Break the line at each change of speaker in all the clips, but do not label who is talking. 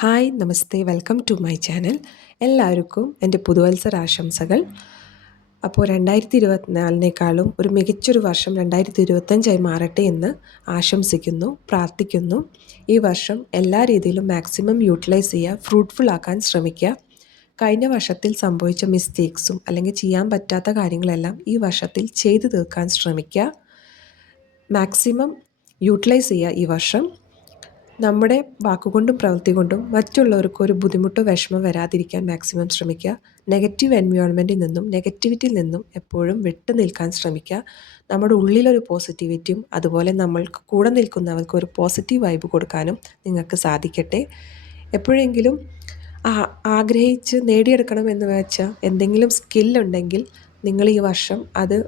Hi namaste. Welcome to my channel. എല്ലാവർക്കും എന്റെ പുതുവത്സര ആശംസകൾ. അപ്പോൾ രണ്ടായിരത്തി ഇരുപത്തിനാലിനേക്കാളും ഒരു മികച്ചൊരു വർഷം രണ്ടായിരത്തി ഇരുപത്തഞ്ചായി മാറട്ടെ എന്ന് ആശംസിക്കുന്നു പ്രാർത്ഥിക്കുന്നു. ഈ വർഷം എല്ലാ രീതിയിലും മാക്സിമം യൂട്ടിലൈസ് ചെയ്യുക ഫ്രൂട്ട്ഫുൾ ആക്കാൻ ശ്രമിക്കുക. കഴിഞ്ഞ വർഷത്തിൽ സംഭവിച്ച മിസ്റ്റേക്സും അല്ലെങ്കിൽ ചെയ്യാൻ പറ്റാത്ത കാര്യങ്ങളെല്ലാം ഈ വർഷത്തിൽ ചെയ്തു തീർക്കാൻ ശ്രമിക്കുക. മാക്സിമം യൂട്ടിലൈസ് ചെയ്യുക ഈ വർഷം. നമ്മുടെ വാക്കുകൊണ്ടും പ്രവൃത്തി കൊണ്ടും മറ്റുള്ളവർക്ക് ഒരു ബുദ്ധിമുട്ടോ വിഷമം വരാതിരിക്കാൻ മാക്സിമം ശ്രമിക്കുക. നെഗറ്റീവ് എൻവയോൺമെന്റിൽ നിന്നും നെഗറ്റിവിറ്റിയിൽ നിന്നും എപ്പോഴും വിട്ടു നിൽക്കാൻ ശ്രമിക്കുക. നമ്മുടെ ഉള്ളിലൊരു പോസിറ്റിവിറ്റിയും അതുപോലെ നമ്മൾക്ക് കൂടെ നിൽക്കുന്നവർക്ക് ഒരു പോസിറ്റീവ് വൈബ് കൊടുക്കാനും നിങ്ങൾക്ക് സാധിക്കട്ടെ. എപ്പോഴെങ്കിലും ആഗ്രഹിച്ച് നേടിയെടുക്കണം എന്ന് വെച്ചാൽ എന്തെങ്കിലും സ്കില്ലുണ്ടെങ്കിൽ നിങ്ങൾ ഈ വർഷം അത്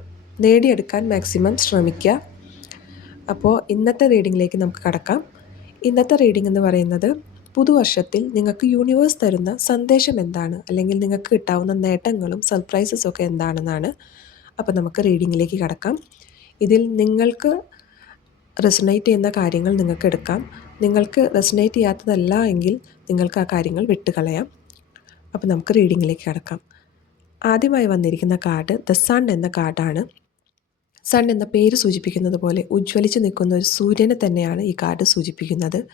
നേടിയെടുക്കാൻ മാക്സിമം ശ്രമിക്കുക. അപ്പോൾ ഇന്നത്തെ റീഡിങ്ങിലേക്ക് നമുക്ക് കടക്കാം. ഇന്നത്തെ റീഡിംഗ് എന്ന് പറയുന്നത് പുതുവർഷത്തിൽ നിങ്ങൾക്ക് യൂണിവേഴ്സ് തരുന്ന സന്ദേശം എന്താണ്? അല്ലെങ്കിൽ നിങ്ങൾക്ക് കിട്ടാവുന്ന നേട്ടങ്ങളും സർപ്രൈസസ് ഒക്കെ എന്താണെന്നാണ് അപ്പോൾ നമുക്ക് റീഡിങ്ങിലേക്ക് കടക്കാം. ഇതിൽ നിങ്ങൾക്ക് റെസണേറ്റ് ചെയ്യുന്ന കാര്യങ്ങൾ നിങ്ങൾക്ക് എടുക്കാം. നിങ്ങൾക്ക് റെസണേറ്റ് ചെയ്യാത്തതല്ല എങ്കിൽ നിങ്ങൾക്ക് ആ കാര്യങ്ങൾ വിട്ടുകളയാം. അപ്പോൾ നമുക്ക് റീഡിങ്ങിലേക്ക് കടക്കാം. ആദ്യമായി വന്നിരിക്കുന്ന കാർഡ് ദ എന്ന കാർഡാണ് സൺ എന്ന പേര് സൂചിപ്പിക്കുന്നത് പോലെ ഉജ്ജ്വലിച്ച് നിൽക്കുന്ന ഒരു സൂര്യനെ തന്നെയാണ് ഈ കാർഡ് സൂചിപ്പിക്കുന്നത്.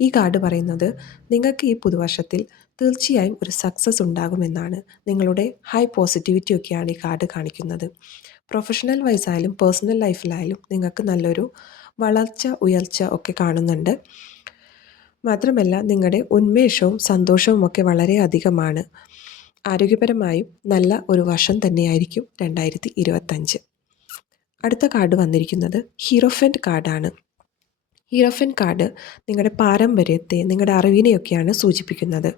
ഈ കാർഡ് പറയുന്നത് നിങ്ങൾക്ക് ഈ പുതുവർഷത്തിൽ തീർച്ചയായും ഒരു സക്സസ് ഉണ്ടാകുമെന്നാണ് നിങ്ങളുടെ ഹൈ പോസിറ്റിവിറ്റി ഒക്കെയാണ് ഈ കാർഡ് കാണിക്കുന്നത്. പ്രൊഫഷണൽ വൈസായാലും പേഴ്സണൽ ലൈഫിലായാലും നിങ്ങൾക്ക് നല്ലൊരു വളർച്ച ഉയർച്ച ഒക്കെ കാണുന്നുണ്ട്. മാത്രമല്ല നിങ്ങളുടെ ഉന്മേഷവും സന്തോഷവും ഒക്കെ വളരെ അധികമാണ്. ആരോഗ്യപരമായും നല്ല ഒരു വർഷം തന്നെയായിരിക്കും രണ്ടായിരത്തി ഇരുപത്തഞ്ച്. അടുത്ത കാർഡ് വന്നിരിക്കുന്നത് ഹീറോഫെന്റ് കാർഡാണ് ഹീറോഫെൻ കാർഡ് നിങ്ങളുടെ പാരമ്പര്യത്തെ നിങ്ങളുടെ അറിവിനെയൊക്കെയാണ് സൂചിപ്പിക്കുന്നത്.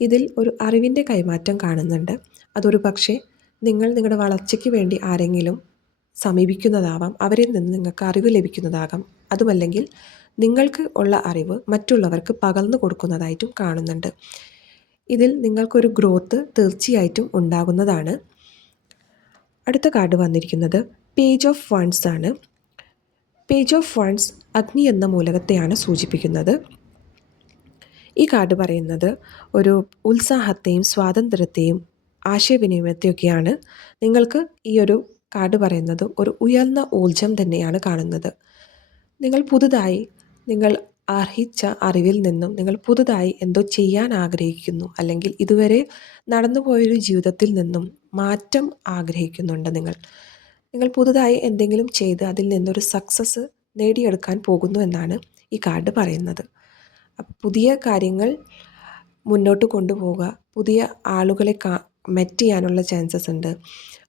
ഇതിൽ ഒരു അറിവിന്റെ കൈമാറ്റം കാണുന്നുണ്ട്. അതൊരു പക്ഷേ നിങ്ങൾ നിങ്ങളുടെ വളർച്ചയ്ക്ക് വേണ്ടി ആരെങ്കിലും സമീപിക്കുന്നതാവാം അവരിൽ നിന്ന് നിങ്ങൾക്ക് അറിവ് ലഭിക്കുന്നതാകാം. അതുമല്ലെങ്കിൽ നിങ്ങൾക്ക് ഉള്ള അറിവ് മറ്റുള്ളവർക്ക് പകർന്നു കൊടുക്കുന്നതായിട്ടും കാണുന്നുണ്ട്. ഇതിൽ നിങ്ങൾക്കൊരു ഗ്രോത്ത് തീർച്ചയായിട്ടും ഉണ്ടാകുന്നതാണ്. അടുത്ത കാർഡ് വന്നിരിക്കുന്നത് പേജ് ഓഫ് വൺസ് ആണ്. പേജ് ഓഫ് വൺസ് അഗ്നി എന്ന മൂലകത്തെയാണ് സൂചിപ്പിക്കുന്നത്. ഈ കാർഡ് പറയുന്നത് ഒരു ഉത്സാഹത്തെയും സ്വാതന്ത്ര്യത്തെയും ആശയവിനിമയത്തെയൊക്കെയാണ്. നിങ്ങൾക്ക് ഈ ഒരു കാർഡ് പറയുന്നത് ഒരു ഉയർന്ന ഊർജം തന്നെയാണ് കാണുന്നത്. നിങ്ങൾ പുതുതായി നിങ്ങൾ അർഹിച്ച അറിവിൽ നിന്നും നിങ്ങൾ പുതുതായി എന്തോ ചെയ്യാൻ ആഗ്രഹിക്കുന്നു. അല്ലെങ്കിൽ ഇതുവരെ നടന്നുപോയൊരു ജീവിതത്തിൽ നിന്നും മാറ്റം ആഗ്രഹിക്കുന്നുണ്ട് നിങ്ങൾ. നിങ്ങൾ പുതുതായി എന്തെങ്കിലും ചെയ്ത് അതിൽ നിന്നൊരു സക്സസ് നേടിയെടുക്കാൻ പോകുന്നു എന്നാണ് ഈ കാർഡ് പറയുന്നത്. പുതിയ കാര്യങ്ങൾ മുന്നോട്ട് കൊണ്ടുപോവുക പുതിയ ആളുകളെ കാ മെറ്റ് ചെയ്യാനുള്ള ചാൻസസ് ഉണ്ട്.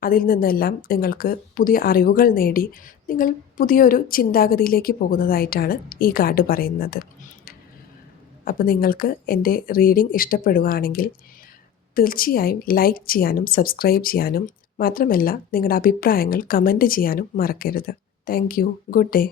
അതിൽ നിന്നെല്ലാം നിങ്ങൾക്ക് പുതിയ അറിവുകൾ നേടി നിങ്ങൾ പുതിയൊരു ചിന്താഗതിയിലേക്ക് പോകുന്നതായിട്ടാണ് ഈ കാർഡ് പറയുന്നത്. അപ്പോൾ നിങ്ങൾക്ക് എന്റെ റീഡിംഗ് ഇഷ്ടപ്പെടുകയാണെങ്കിൽ തീർച്ചയായും ലൈക്ക് ചെയ്യാനും സബ്സ്ക്രൈബ് ചെയ്യാനും മാത്രമല്ല നിങ്ങളുടെ അഭിപ്രായങ്ങൾ കമന്റ് ചെയ്യാനും മറക്കരുത്. Thank good day